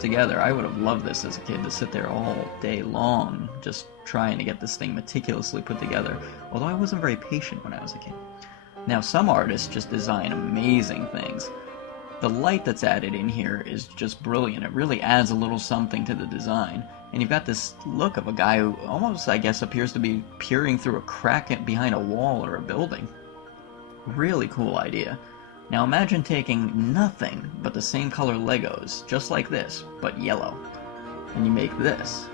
put together. I would have loved this as a kid, to sit there all day long just trying to get this thing meticulously put together, although I wasn't very patient when I was a kid. Now, some artists just design amazing things. The light that's added in here is just brilliant. It really adds a little something to the design. And you've got this look of a guy who almost, I guess, appears to be peering through a crack behind a wall or a building. Really cool idea. Now imagine taking nothing but the same color Legos, just like this, but yellow. And you make this.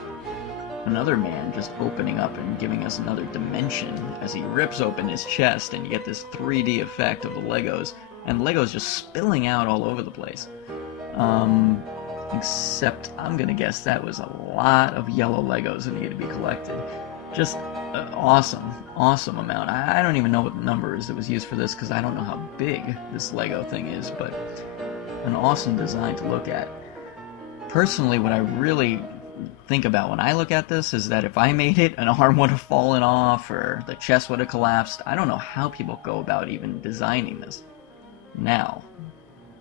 Another man just opening up and giving us another dimension as he rips open his chest, and you get this 3D effect of the Legos, and Legos just spilling out all over the place. Except I'm gonna guess that was a lot of yellow Legos that need to be collected. Just awesome amount. I don't even know what the number is that was used for this, because I don't know how big this Lego thing is, but an awesome design to look at. Personally, what I really think about when I look at this is that if I made it, an arm would have fallen off or the chest would have collapsed. I don't know how people go about even designing this. Now,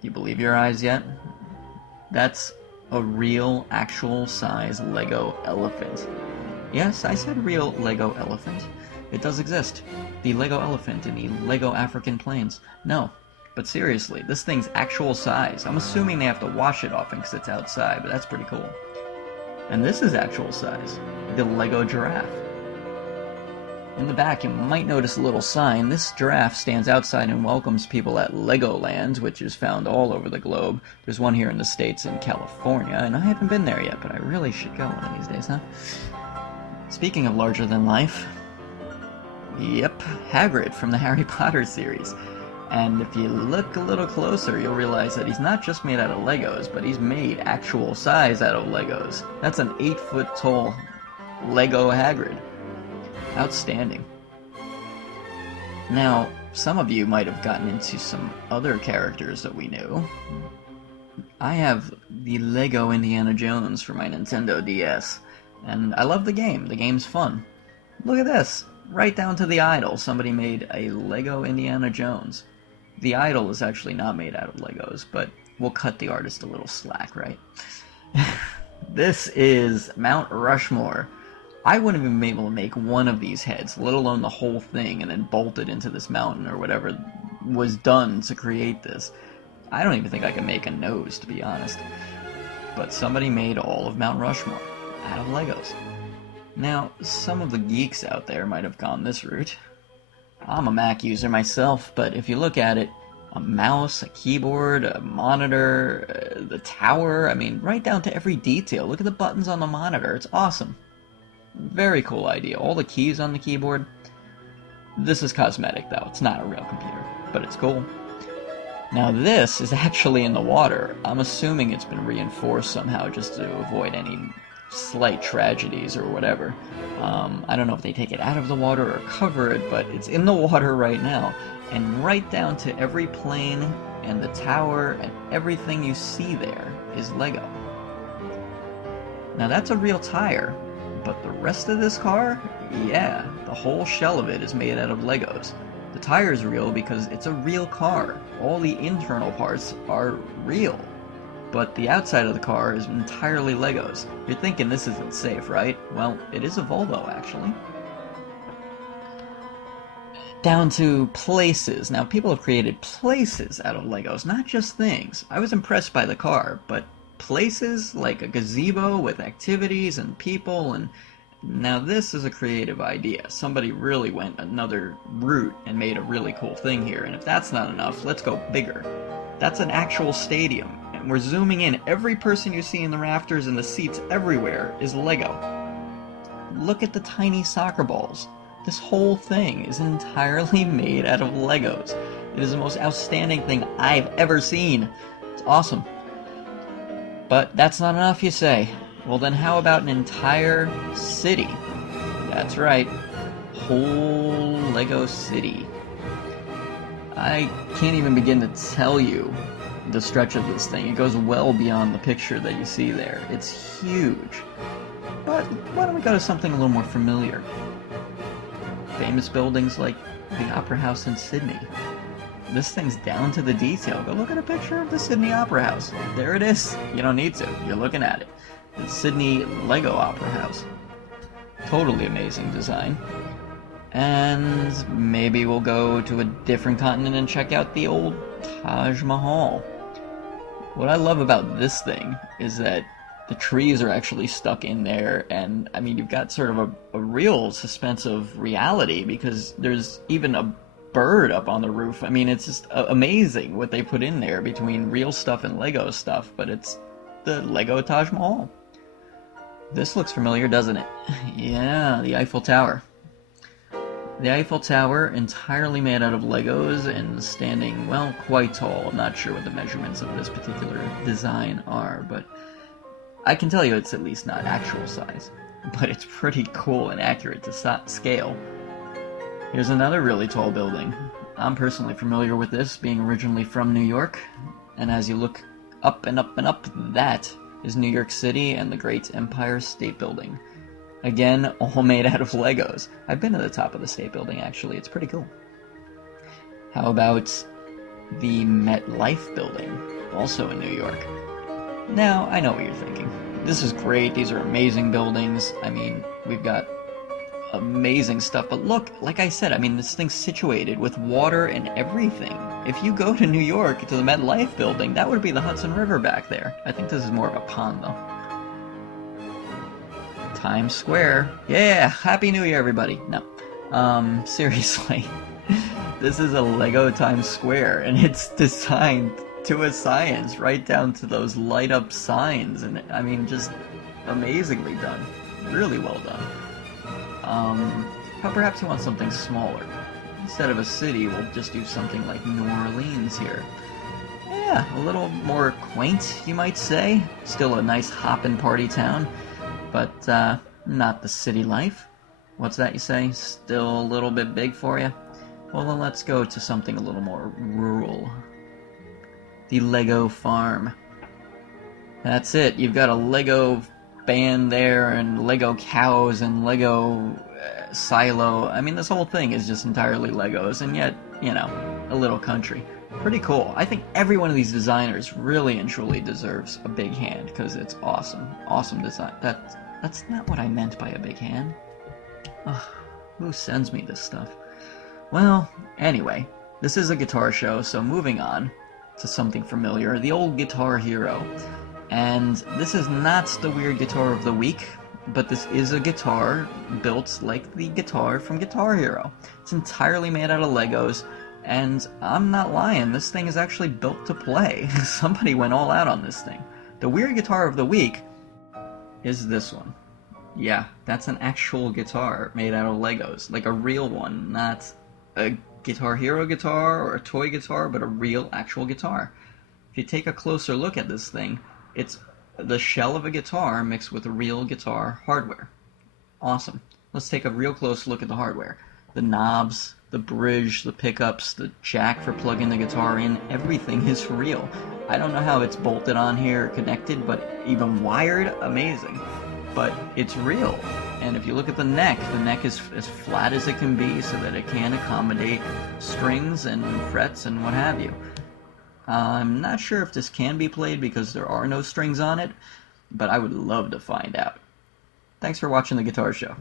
do you believe your eyes yet? That's a real, actual size Lego elephant. Yes, I said real Lego elephant. It does exist. The Lego elephant in the Lego African plains. No, but seriously, this thing's actual size. I'm assuming they have to wash it often because it's outside, but that's pretty cool. And this is actual size. The Lego giraffe. In the back, you might notice a little sign. This giraffe stands outside and welcomes people at Legoland, which is found all over the globe. There's one here in the States in California, and I haven't been there yet, but I really should go one of these days, huh? Speaking of larger than life, yep, Hagrid from the Harry Potter series. And if you look a little closer, you'll realize that he's not just made out of Legos, but he's made actual size out of Legos. That's an 8-foot tall Lego Hagrid. Outstanding. Now, some of you might have gotten into some other characters that we knew. I have the Lego Indiana Jones for my Nintendo DS, and I love the game. The game's fun. Look at this! Right down to the idol, somebody made a Lego Indiana Jones. The idol is actually not made out of Legos, but we'll cut the artist a little slack, right? This is Mount Rushmore. I wouldn't have been able to make one of these heads, let alone the whole thing, and then bolt it into this mountain or whatever was done to create this. I don't even think I can make a nose, to be honest. But somebody made all of Mount Rushmore out of Legos. Now, some of the geeks out there might have gone this route. I'm a Mac user myself, but if you look at it, a mouse, a keyboard, a monitor, the tower, I mean, right down to every detail. Look at the buttons on the monitor, it's awesome. Very cool idea. All the keys on the keyboard. This is cosmetic, though. It's not a real computer, but it's cool. Now this is actually in the water. I'm assuming it's been reinforced somehow just to avoid any slight tragedies or whatever. I don't know if they take it out of the water or cover it, but it's in the water right now. And right down to every plane and the tower and everything you see there is Lego. Now that's a real tire, but the rest of this car, yeah, the whole shell of it is made out of Legos. The tire's real because it's a real car. All the internal parts are real. But the outside of the car is entirely Legos. You're thinking this isn't safe, right? Well, it is a Volvo, actually. Down to places. Now, people have created places out of Legos, not just things. I was impressed by the car, but places like a gazebo with activities and people, and now this is a creative idea. Somebody really went another route and made a really cool thing here, and if that's not enough, let's go bigger. That's an actual stadium. We're zooming in. Every person you see in the rafters and the seats everywhere is Lego. Look at the tiny soccer balls. This whole thing is entirely made out of Legos. It is the most outstanding thing I've ever seen. It's awesome. But that's not enough, you say. Well then how about an entire city? That's right. Whole Lego city. I can't even begin to tell you the stretch of this thing. It goes well beyond the picture that you see there. It's huge. But why don't we go to something a little more familiar? Famous buildings like the Opera House in Sydney. this thing's down to the detail. Go look at a picture of the Sydney Opera House. There it is. You don't need to. You're looking at it. The Sydney Lego Opera House. Totally amazing design. And maybe we'll go to a different continent and check out the old Taj Mahal. What I love about this thing is that the trees are actually stuck in there, and I mean, you've got sort of a real suspense of reality, because there's even a bird up on the roof. I mean, it's just amazing what they put in there between real stuff and Lego stuff, but it's the Lego Taj Mahal. This looks familiar, doesn't it? Yeah, the Eiffel Tower. The Eiffel Tower, entirely made out of Legos and standing, well, quite tall. I'm not sure what the measurements of this particular design are, but I can tell you it's at least not actual size, but it's pretty cool and accurate to scale. Here's another really tall building. I'm personally familiar with this, being originally from New York, and as you look up and up and up, that is New York City and the Great Empire State Building. Again, all made out of Legos. I've been to the top of the State Building, actually. It's pretty cool. How about the MetLife Building, also in New York? Now, I know what you're thinking. This is great, these are amazing buildings. I mean, we've got amazing stuff, but look, like I said, I mean, this thing's situated with water and everything. If you go to New York, to the MetLife Building, that would be the Hudson River back there. I think this is more of a pond, though. Times Square. Yeah, Happy New Year, everybody. No, seriously. This is a Lego Times Square, and it's designed to a science, right down to those light-up signs, and I mean, just amazingly done. Really well done. But perhaps you want something smaller. Instead of a city, we'll just do something like New Orleans here. Yeah, a little more quaint, you might say. Still a nice hoppin' party town, but not the city life. What's that you say? Still a little bit big for you? Well, then let's go to something a little more rural. The Lego Farm. That's it. You've got a Lego band there, and Lego cows, and Lego silo. I mean, this whole thing is just entirely Legos, and yet, you know, a little country. Pretty cool. I think every one of these designers really and truly deserves a big hand, because it's awesome. Awesome design. That's not what I meant by a big hand. Ugh, who sends me this stuff? Well, anyway, this is a guitar show, so moving on to something familiar, the old Guitar Hero. And this is not the weird guitar of the week, but this is a guitar built like the guitar from Guitar Hero. It's entirely made out of Legos, and I'm not lying, this thing is actually built to play. Somebody went all out on this thing. The weird guitar of the week is this one. Yeah, that's an actual guitar made out of Legos, like a real one, not a Guitar Hero guitar or a toy guitar, but a real actual guitar. If you take a closer look at this thing, it's the shell of a guitar mixed with a real guitar hardware. Awesome. Let's take a real close look at the hardware. The knobs, the bridge, the pickups, the jack for plugging the guitar in, everything is real. I don't know how it's bolted on here, connected, but even wired, amazing. But it's real. And if you look at the neck is as flat as it can be so that it can accommodate strings and frets and what have you. I'm not sure if this can be played because there are no strings on it, but I would love to find out. Thanks for watching the Guitar Show.